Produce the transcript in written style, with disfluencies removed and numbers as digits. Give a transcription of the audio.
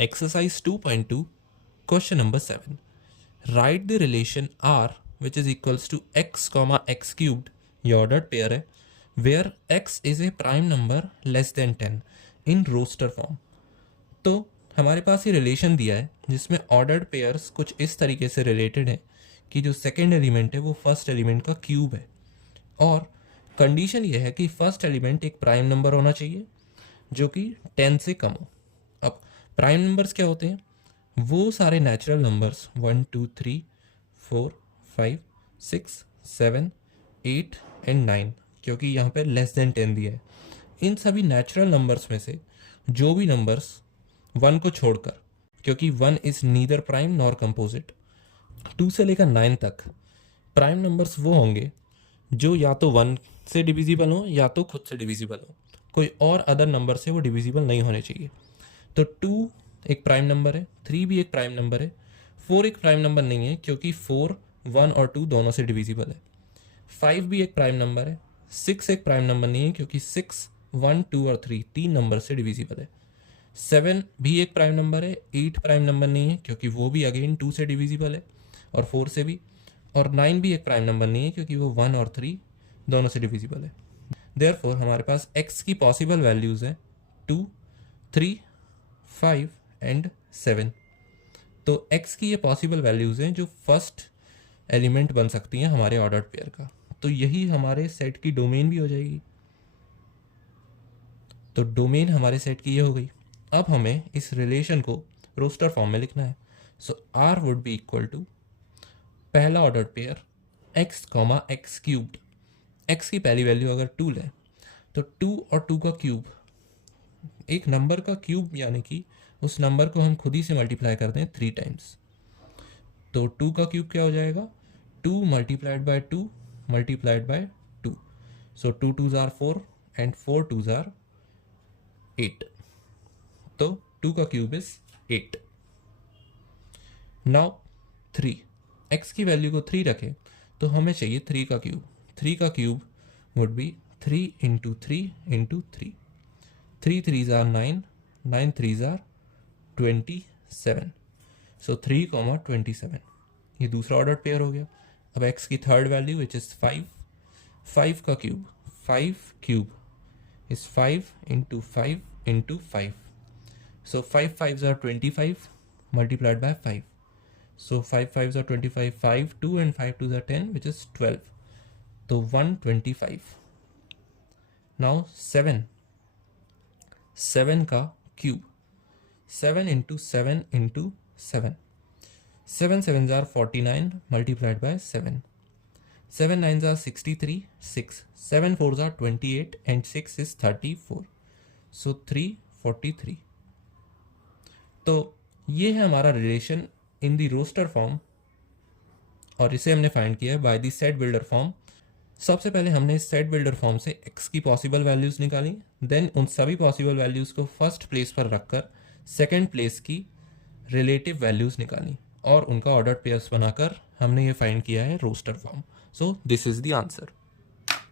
Exercise 2.2, question number 7. Write the relation R which is equals to x comma x cubed, ये ordered pair है, where x is a prime number less than 10 in roster form. तो हमारे पास ये relation दिया है जिसमें ordered pairs कुछ इस तरीके से रिलेटेड है कि जो सेकेंड एलिमेंट है वो फर्स्ट एलिमेंट का क्यूब है, और कंडीशन ये है कि फर्स्ट एलिमेंट एक प्राइम नंबर होना चाहिए जो कि 10 से कम हो. अब प्राइम नंबर्स क्या होते हैं? वो सारे नेचुरल नंबर्स 1 2 3 4 5 6 7 8 एंड 9, क्योंकि यहाँ पे लेस देन 10 दिया है. इन सभी नेचुरल नंबर्स में से जो भी नंबर्स 1 को छोड़कर, क्योंकि 1 is neither prime nor composite, 2 से लेकर 9 तक प्राइम नंबर्स वो होंगे जो या तो 1 से डिविजिबल हो या तो खुद से डिविजिबल हो. कोई और अदर नंबर से वो डिविजिबल नहीं होने चाहिए. तो 2 एक प्राइम नंबर है, 3 भी एक प्राइम नंबर है, 4 एक प्राइम नंबर नहीं है क्योंकि 4 1 और 2 दोनों से डिविजिबल है. 5 भी एक प्राइम नंबर है, 6 एक प्राइम नंबर नहीं है क्योंकि 6 1 2 और 3 तीन नंबर से डिविजिबल है. 7 भी एक प्राइम नंबर है, 8 प्राइम नंबर नहीं है क्योंकि वो भी अगेन 2 से डिविजिबल है और 4 से भी, और 9 भी एक प्राइम नंबर नहीं है क्योंकि वो 1 और 3 दोनों से डिविजिबल है. देयरफॉर हमारे पास x की पॉसिबल वैल्यूज़ हैं 2 3 5 एंड 7. तो x की ये पॉसिबल वैल्यूज़ हैं जो फर्स्ट एलिमेंट बन सकती हैं हमारे ऑर्डर्ड पेयर का. तो यही हमारे सेट की डोमेन भी हो जाएगी. तो डोमेन हमारे सेट की ये हो गई. अब हमें इस रिलेशन को रोस्टर फॉर्म में लिखना है. So r would be equal to पहला ordered pair x comma x cubed. x की पहली वैल्यू अगर 2 लें तो 2 और 2 का क्यूब, एक नंबर का क्यूब यानी कि उस नंबर को हम खुद ही से मल्टीप्लाई करते हैं 3 टाइम्स. तो 2 का क्यूब क्या हो जाएगा? 2 multiplied by 2 multiplied by 2. So 2 2s are 4 and 4 2s are 8. तो 2 का क्यूब इज 8. नाउ 3, x की वैल्यू को 3 रखें तो हमें चाहिए 3 का क्यूब. 3 का cube would be 3 into 3 into 3. 3 3s are 9, 9 3s are 27. So 3 comma 27, ये दूसरा ऑर्डर पेयर हो गया. अब x की थर्ड वैल्यू विच इज़ 5. 5 का cube, 5 cube is 5 into 5 into 5. So 5 5s are 25 multiplied by 5. So 5 5s are 25, 5 2 and 5 2s are 10, which is 12. तो 125. Now 7 का cube, 7 into 7 into 7. 7 7s are 49 multiplied by 7. 7 9s are 63, 6. 7 4s are 28 and 6 is 34. So 343. तो ये है हमारा relation in the roster form, और इसे हमने find किया है by the set builder form. सबसे पहले हमने इस सेट बिल्डर फॉर्म से x की पॉसिबल वैल्यूज़ निकाली, देन उन सभी पॉसिबल वैल्यूज़ को फर्स्ट प्लेस पर रखकर सेकंड प्लेस की रिलेटिव वैल्यूज़ निकाली और उनका ऑर्डर्ड पेयर्स बनाकर हमने ये फाइंड किया है roster form. So this is the answer.